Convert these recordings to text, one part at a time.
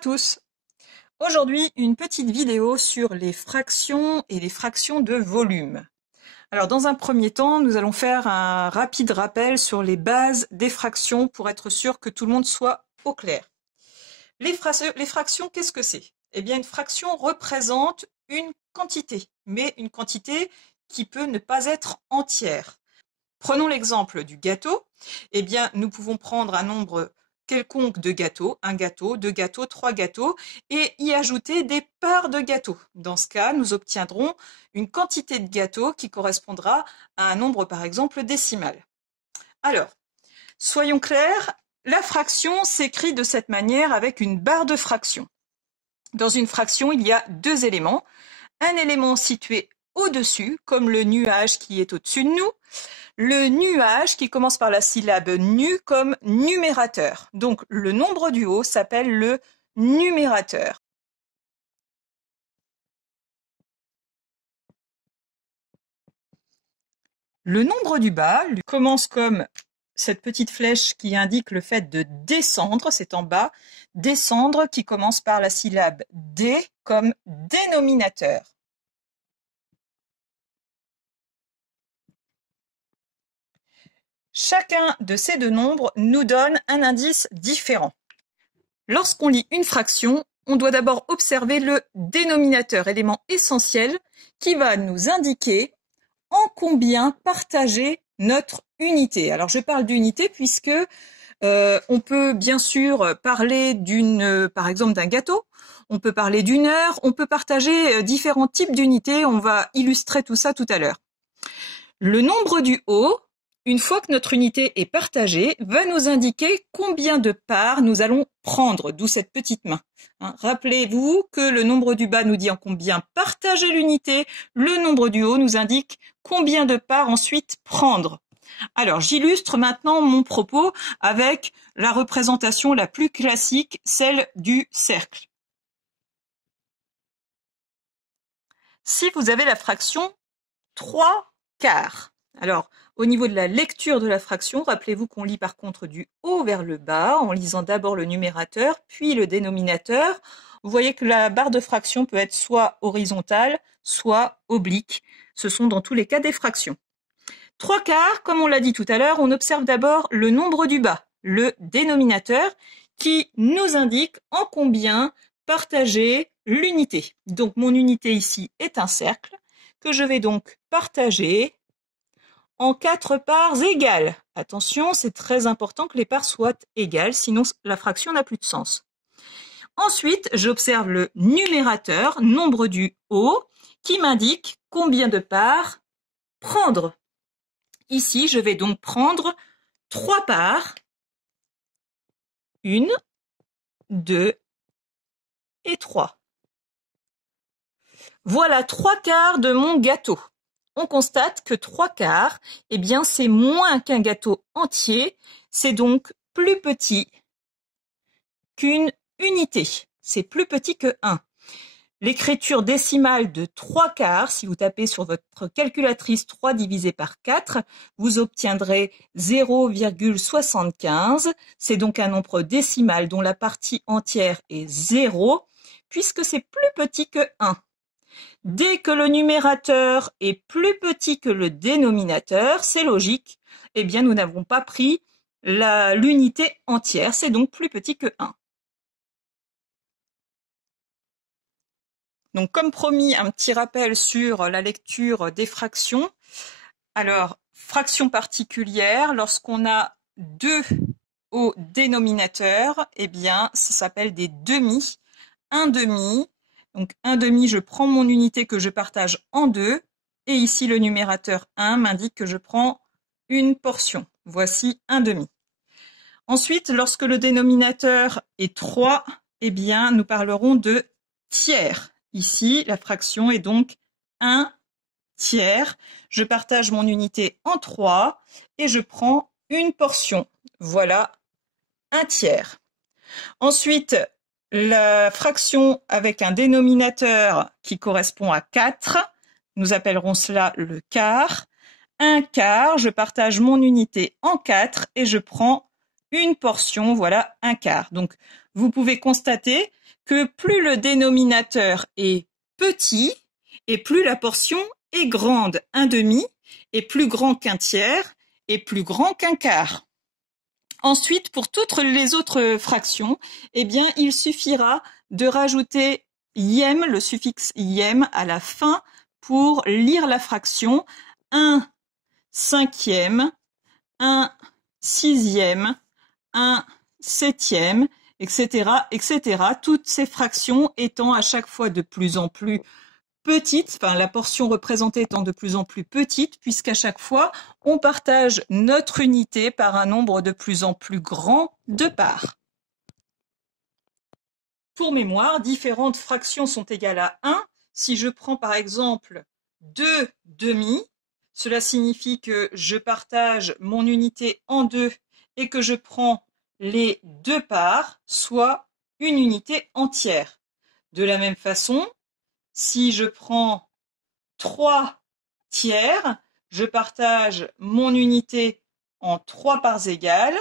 tous! Aujourd'hui, une petite vidéo sur les fractions et les fractions de volume. Alors, dans un premier temps, nous allons faire un rapide rappel sur les bases des fractions pour être sûr que tout le monde soit au clair. Les fractions, qu'est-ce que c'est? Eh bien, une fraction représente une quantité, mais une quantité qui peut ne pas être entière. Prenons l'exemple du gâteau. Eh bien, nous pouvons prendre un nombre quelconque de gâteaux, un gâteau, deux gâteaux, trois gâteaux, et y ajouter des parts de gâteaux. Dans ce cas, nous obtiendrons une quantité de gâteaux qui correspondra à un nombre, par exemple, décimal. Alors, soyons clairs, la fraction s'écrit de cette manière avec une barre de fraction. Dans une fraction, il y a deux éléments. Un élément situé au-dessus, comme le nuage qui est au-dessus de nous. Le nuage qui commence par la syllabe nu comme numérateur. Donc le nombre du haut s'appelle le numérateur. Le nombre du bas commence comme cette petite flèche qui indique le fait de descendre, c'est en bas, descendre qui commence par la syllabe D comme dénominateur. Chacun de ces deux nombres nous donne un indice différent. Lorsqu'on lit une fraction, on doit d'abord observer le dénominateur, élément essentiel qui va nous indiquer en combien partager notre unité. Alors je parle d'unité puisque on peut bien sûr parler par exemple d'un gâteau, on peut parler d'une heure, on peut partager différents types d'unités, on va illustrer tout ça tout à l'heure. Le nombre du haut, une fois que notre unité est partagée, va nous indiquer combien de parts nous allons prendre, d'où cette petite main. Rappelez-vous que le nombre du bas nous dit en combien partager l'unité, le nombre du haut nous indique combien de parts ensuite prendre. Alors, j'illustre maintenant mon propos avec la représentation la plus classique, celle du cercle. Si vous avez la fraction 3/4, alors, au niveau de la lecture de la fraction, rappelez-vous qu'on lit par contre du haut vers le bas, en lisant d'abord le numérateur, puis le dénominateur. Vous voyez que la barre de fraction peut être soit horizontale, soit oblique. Ce sont dans tous les cas des fractions. 3/4, comme on l'a dit tout à l'heure, on observe d'abord le nombre du bas, le dénominateur, qui nous indique en combien partager l'unité. Donc mon unité ici est un cercle, que je vais donc partager en 4 parts égales. Attention, c'est très important que les parts soient égales, sinon la fraction n'a plus de sens. Ensuite, j'observe le numérateur, nombre du haut, qui m'indique combien de parts prendre. Ici, je vais donc prendre 3 parts. 1, 2 et 3. Voilà 3/4 de mon gâteau. On constate que 3/4, eh bien, c'est moins qu'un gâteau entier. C'est donc plus petit qu'une unité. C'est plus petit que 1. L'écriture décimale de 3/4, si vous tapez sur votre calculatrice 3 divisé par 4, vous obtiendrez 0,75. C'est donc un nombre décimal dont la partie entière est 0, puisque c'est plus petit que 1. Dès que le numérateur est plus petit que le dénominateur, c'est logique, eh bien nous n'avons pas pris l'unité entière, c'est donc plus petit que 1. Donc comme promis, un petit rappel sur la lecture des fractions. Alors, fraction particulière, lorsqu'on a 2 au dénominateur, eh bien ça s'appelle des demi. Un demi. Donc, un demi, je prends mon unité que je partage en 2. Et ici, le numérateur 1 m'indique que je prends une portion. Voici un demi. Ensuite, lorsque le dénominateur est 3, eh bien, nous parlerons de tiers. Ici, la fraction est donc 1 tiers. Je partage mon unité en 3 et je prends une portion. Voilà, 1 tiers. Ensuite, la fraction avec un dénominateur qui correspond à 4, nous appellerons cela le quart. 1 quart, je partage mon unité en 4 et je prends une portion, voilà 1 quart. Donc, vous pouvez constater que plus le dénominateur est petit et plus la portion est grande. Un demi est plus grand qu'un tiers et plus grand qu'un quart. Ensuite, pour toutes les autres fractions, eh bien, il suffira de rajouter ième, le suffixe ième à la fin pour lire la fraction 1/5, 1/6, 1/7, etc., etc. Toutes ces fractions étant à chaque fois de plus en plus petites, enfin la portion représentée étant de plus en plus petite, puisqu'à chaque fois, on partage notre unité par un nombre de plus en plus grand de parts. Pour mémoire, différentes fractions sont égales à 1. Si je prends par exemple 2 demi, cela signifie que je partage mon unité en deux et que je prends les deux parts, soit une unité entière. De la même façon, si je prends 3 tiers, je partage mon unité en 3 parts égales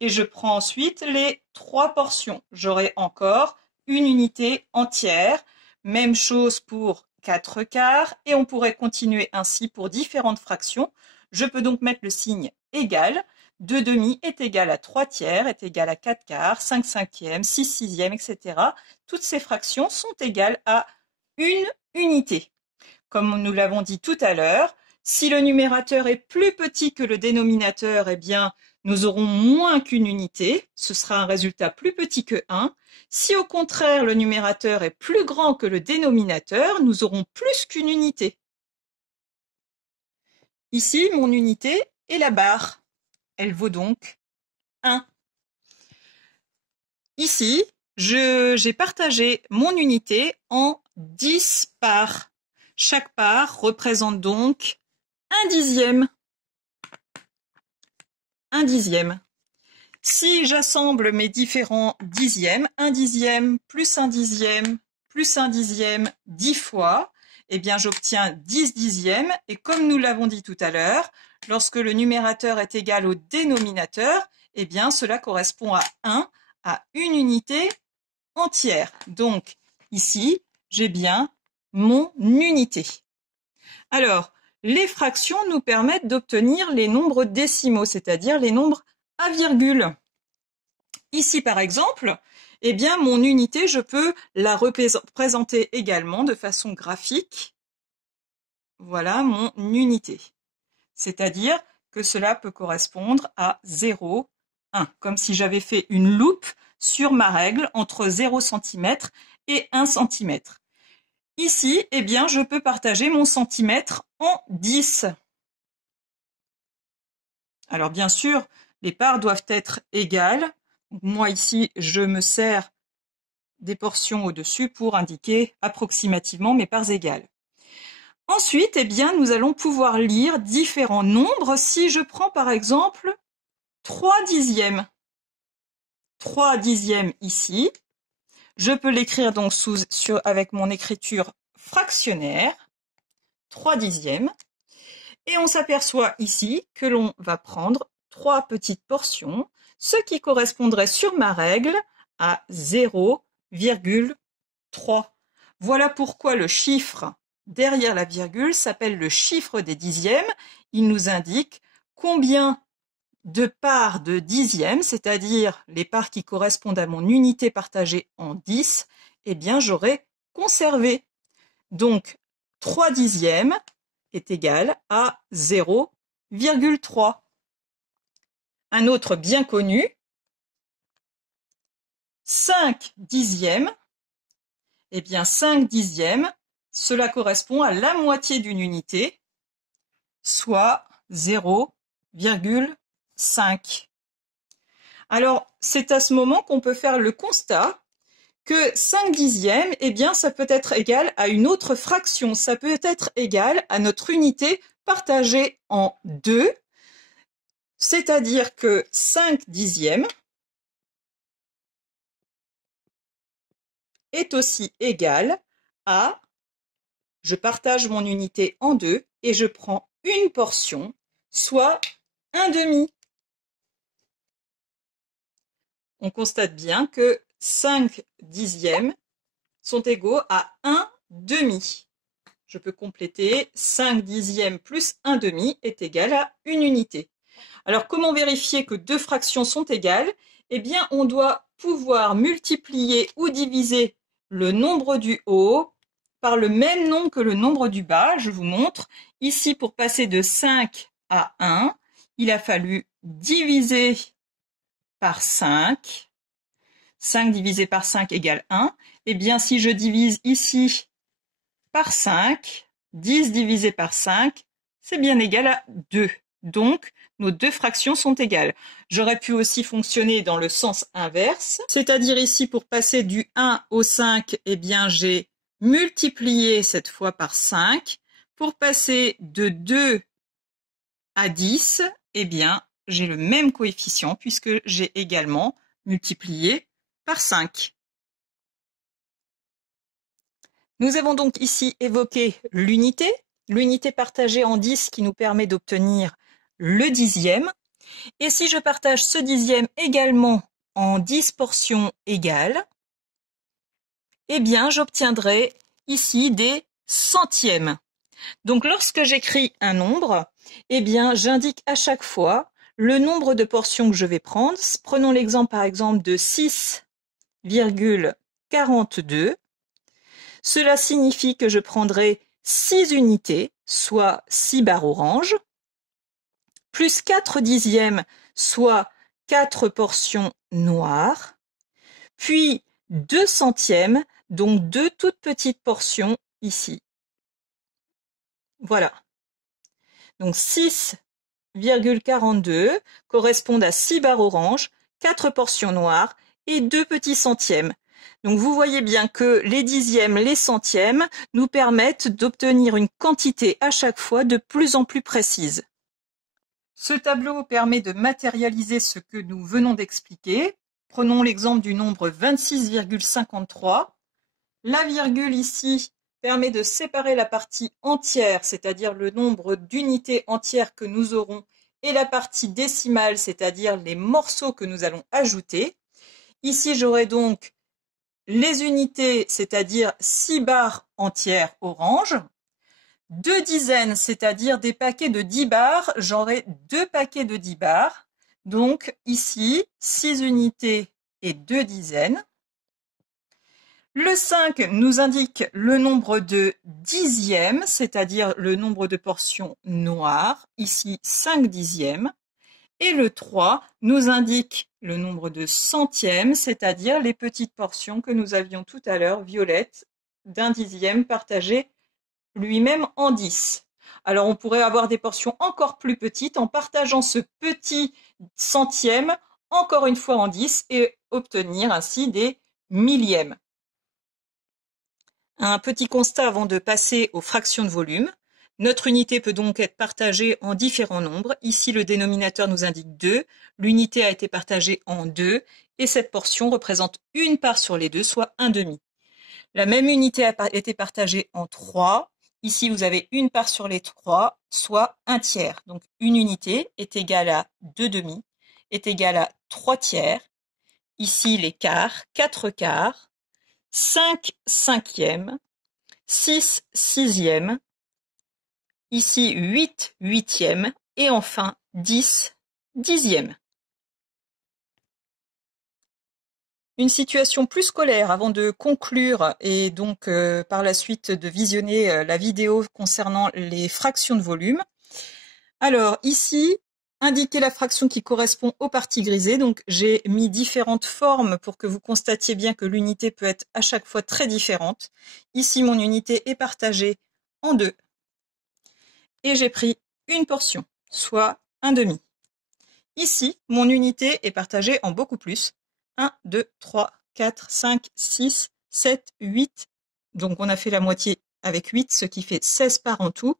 et je prends ensuite les 3 portions. J'aurai encore une unité entière. Même chose pour 4 quarts et on pourrait continuer ainsi pour différentes fractions. Je peux donc mettre le signe égal. 2 demi est égal à 3 tiers, est égal à 4 quarts, 5 cinquièmes, 6 sixièmes, etc. Toutes ces fractions sont égales à une unité. Comme nous l'avons dit tout à l'heure, si le numérateur est plus petit que le dénominateur, eh bien, nous aurons moins qu'une unité. Ce sera un résultat plus petit que 1. Si au contraire, le numérateur est plus grand que le dénominateur, nous aurons plus qu'une unité. Ici, mon unité est la barre. Elle vaut donc 1. Ici, j'ai partagé mon unité en 10 parts. Chaque part représente donc un dixième. Un dixième. Si j'assemble mes différents dixièmes, un dixième plus un dixième plus un dixième 10 fois, eh bien j'obtiens 10 dixièmes. Et comme nous l'avons dit tout à l'heure, lorsque le numérateur est égal au dénominateur, eh bien cela correspond à 1, à une unité entière. Donc ici, j'ai bien mon unité. Alors, les fractions nous permettent d'obtenir les nombres décimaux, c'est-à-dire les nombres à virgule. Ici, par exemple, eh bien, mon unité, je peux la représenter également de façon graphique. Voilà mon unité. C'est-à-dire que cela peut correspondre à 0, 1, comme si j'avais fait une loupe sur ma règle entre 0 cm et 1 cm. Ici, eh bien, je peux partager mon centimètre en 10. Alors, bien sûr, les parts doivent être égales. Moi, ici, je me sers des portions au-dessus pour indiquer approximativement mes parts égales. Ensuite, eh bien, nous allons pouvoir lire différents nombres. Si je prends par exemple 3 dixièmes. 3 dixièmes ici. Je peux l'écrire donc avec mon écriture fractionnaire. 3 dixièmes. Et on s'aperçoit ici que l'on va prendre 3 petites portions, ce qui correspondrait sur ma règle à 0,3. Voilà pourquoi le chiffre derrière la virgule s'appelle le chiffre des dixièmes. Il nous indique combien de parts de dixièmes, c'est-à-dire les parts qui correspondent à mon unité partagée en 10, eh bien j'aurai conservé. Donc 3 dixièmes est égal à 0,3. Un autre bien connu, 5 dixièmes, eh bien 5 dixièmes, cela correspond à la moitié d'une unité, soit 0,5. Alors, c'est à ce moment qu'on peut faire le constat que 5 dixièmes, eh bien, ça peut être égal à une autre fraction. Ça peut être égal à notre unité partagée en 2, c'est-à-dire que 5 dixièmes est aussi égal à, je partage mon unité en 2 et je prends une portion, soit un demi. On constate bien que 5 dixièmes sont égaux à 1 demi. Je peux compléter 5 dixièmes plus 1 demi est égal à une unité. Alors, comment vérifier que deux fractions sont égales? Eh bien, on doit pouvoir multiplier ou diviser le nombre du haut par le même nombre que le nombre du bas. Je vous montre. Ici, pour passer de 5 à 1, il a fallu diviser par 5. 5 divisé par 5 égale 1. Eh bien, si je divise ici par 5, 10 divisé par 5, c'est bien égal à 2. Donc, nos deux fractions sont égales. J'aurais pu aussi fonctionner dans le sens inverse, c'est-à-dire ici pour passer du 1 au 5, eh bien j'ai multiplié cette fois par 5. Pour passer de 2 à 10, eh bien j'ai le même coefficient puisque j'ai également multiplié par 5. Nous avons donc ici évoqué l'unité partagée en 10 qui nous permet d'obtenir le dixième. Et si je partage ce dixième également en 10 portions égales, eh bien j'obtiendrai ici des centièmes. Donc lorsque j'écris un nombre, eh bien j'indique à chaque fois le nombre de portions que je vais prendre. Prenons l'exemple par exemple de 6,42. Cela signifie que je prendrai 6 unités, soit 6 barres oranges, plus 4 dixièmes, soit 4 portions noires, puis 2 centièmes, donc 2 toutes petites portions ici. Voilà. Donc 6,42 correspondent à 6 barres oranges, 4 portions noires et 2 petits centièmes. Donc vous voyez bien que les dixièmes, les centièmes nous permettent d'obtenir une quantité à chaque fois de plus en plus précise. Ce tableau permet de matérialiser ce que nous venons d'expliquer. Prenons l'exemple du nombre 26,53. La virgule ici permet de séparer la partie entière, c'est-à-dire le nombre d'unités entières que nous aurons, et la partie décimale, c'est-à-dire les morceaux que nous allons ajouter. Ici, j'aurai donc les unités, c'est-à-dire 6 barres entières orange. 2 dizaines, c'est-à-dire des paquets de 10 barres, j'aurai 2 paquets de 10 barres. Donc ici, 6 unités et 2 dizaines. Le 5 nous indique le nombre de dixièmes, c'est-à-dire le nombre de portions noires, ici 5 dixièmes. Et le 3 nous indique le nombre de centièmes, c'est-à-dire les petites portions que nous avions tout à l'heure, violettes, d'un dixième partagé lui-même en 10. Alors on pourrait avoir des portions encore plus petites en partageant ce petit centième encore une fois en 10 et obtenir ainsi des millièmes. Un petit constat avant de passer aux fractions de volume. Notre unité peut donc être partagée en différents nombres. Ici, le dénominateur nous indique 2. L'unité a été partagée en 2 et cette portion représente une part sur les deux, soit un demi. La même unité a été partagée en 3. Ici, vous avez une part sur les 3, soit un tiers. Donc, une unité est égale à 2 demi, est égale à 3 tiers. Ici, les quarts, 4 quarts, 5 cinquièmes, 6 sixièmes, ici 8 huitièmes et enfin 10 dixièmes. Une situation plus scolaire avant de conclure et donc par la suite de visionner la vidéo concernant les fractions de volume. Alors ici, indiquer la fraction qui correspond aux parties grisées. Donc j'ai mis différentes formes pour que vous constatiez bien que l'unité peut être à chaque fois très différente. Ici, mon unité est partagée en 2. Et j'ai pris une portion, soit un demi. Ici, mon unité est partagée en beaucoup plus. 1, 2, 3, 4, 5, 6, 7, 8. Donc on a fait la moitié avec 8, ce qui fait 16 parts en tout.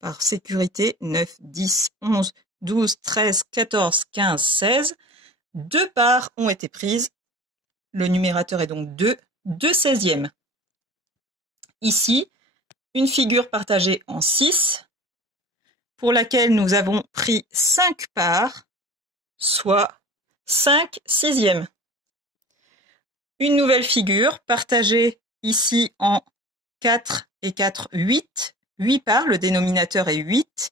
Par sécurité, 9, 10, 11, 12, 13, 14, 15, 16. 2 parts ont été prises. Le numérateur est donc 2, 2 seizièmes. Ici, une figure partagée en 6, pour laquelle nous avons pris 5 parts, soit 5 sixièmes. Une nouvelle figure partagée ici en 4 et 4, 8. 8 parts, le dénominateur est 8.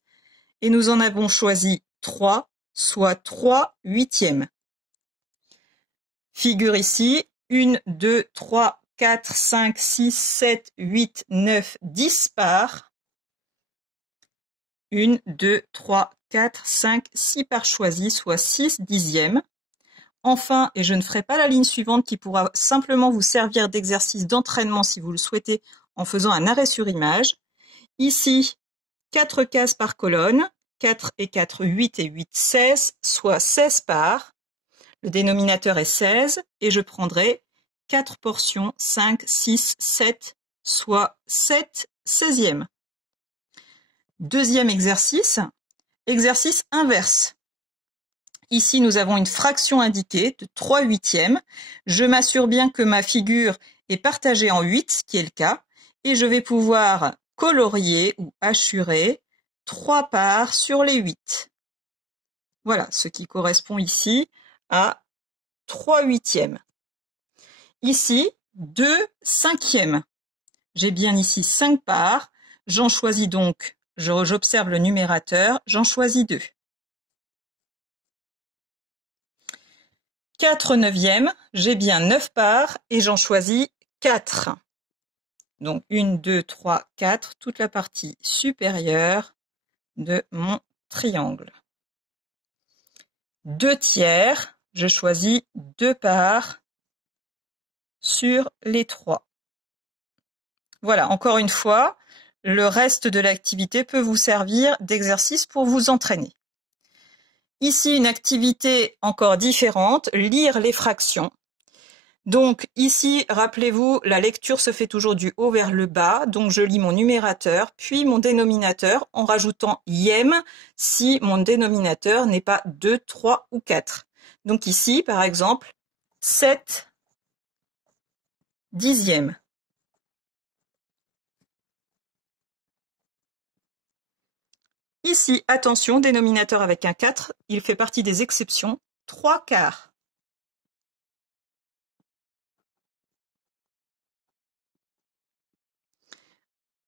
Et nous en avons choisi 3, soit 3 huitièmes. Figure ici, 1, 2, 3, 4, 5, 6, 7, 8, 9, 10 parts. 1, 2, 3, 4, 5, 6 parts choisies, soit 6 dixièmes. Enfin, et je ne ferai pas la ligne suivante qui pourra simplement vous servir d'exercice d'entraînement si vous le souhaitez en faisant un arrêt sur image. Ici, 4 cases par colonne, 4 et 4, 8 et 8, 16, soit 16 parts. Le dénominateur est 16 et je prendrai 4 portions, 5, 6, 7, soit 7 16e. Deuxième exercice, exercice inverse. Ici, nous avons une fraction indiquée de 3 huitièmes. Je m'assure bien que ma figure est partagée en 8, ce qui est le cas, et je vais pouvoir colorier ou hachurer 3 parts sur les 8. Voilà, ce qui correspond ici à 3 huitièmes. Ici, 2 cinquièmes. J'ai bien ici 5 parts. J'en choisis donc, j'observe le numérateur, j'en choisis 2. 4 neuvièmes, j'ai bien 9 parts et j'en choisis 4. Donc 1, 2, 3, 4, toute la partie supérieure de mon triangle. 2 tiers, je choisis 2 parts sur les 3. Voilà, encore une fois, le reste de l'activité peut vous servir d'exercice pour vous entraîner. Ici, une activité encore différente, lire les fractions. Donc ici, rappelez-vous, la lecture se fait toujours du haut vers le bas, donc je lis mon numérateur, puis mon dénominateur en rajoutant ième si mon dénominateur n'est pas 2, 3 ou 4. Donc ici, par exemple, 7 dixièmes. Ici, attention, dénominateur avec un 4, il fait partie des exceptions, 3 quarts.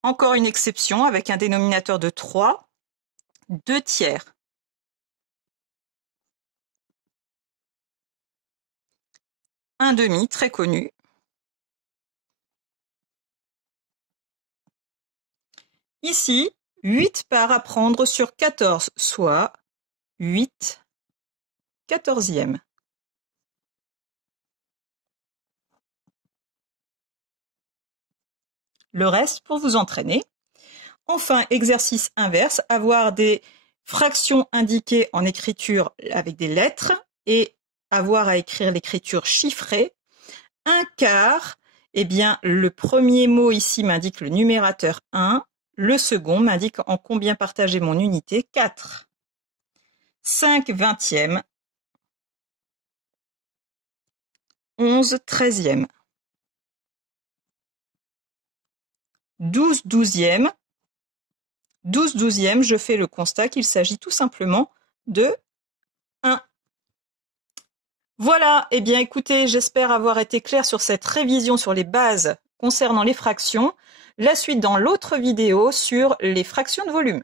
Encore une exception avec un dénominateur de 3, 2 tiers. Un demi, très connu. Ici, 8 parts à prendre sur 14, soit 8 quatorzièmes. Le reste pour vous entraîner. Enfin, exercice inverse, avoir des fractions indiquées en écriture avec des lettres et avoir à écrire l'écriture chiffrée. Un quart, eh bien, le premier mot ici m'indique le numérateur 1, le second m'indique en combien partager mon unité, 4. 5 vingtièmes, 11 treizièmes, 12 douzièmes. 12 douzièmes, je fais le constat qu'il s'agit tout simplement de 1. Voilà, eh bien écoutez, j'espère avoir été clair sur cette révision sur les bases concernant les fractions. La suite dans l'autre vidéo sur les fractions de volume.